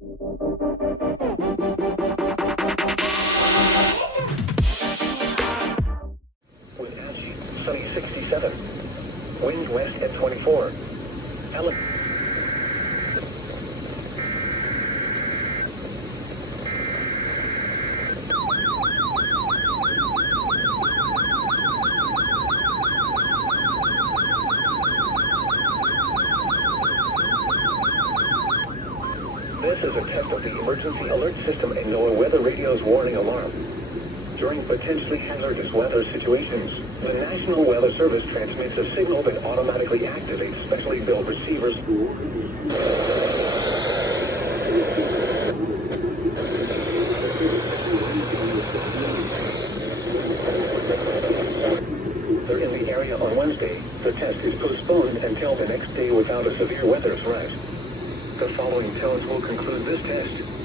With Howdy, sunny 67. Wind west at 24. This is a test of the emergency alert system and NOAA weather radio's warning alarm. During potentially hazardous weather situations, the National Weather Service transmits a signal that automatically activates specially built receivers. They're in the area on Wednesday. The test is postponed until the next day without a severe weather threat. The following tones will conclude this test.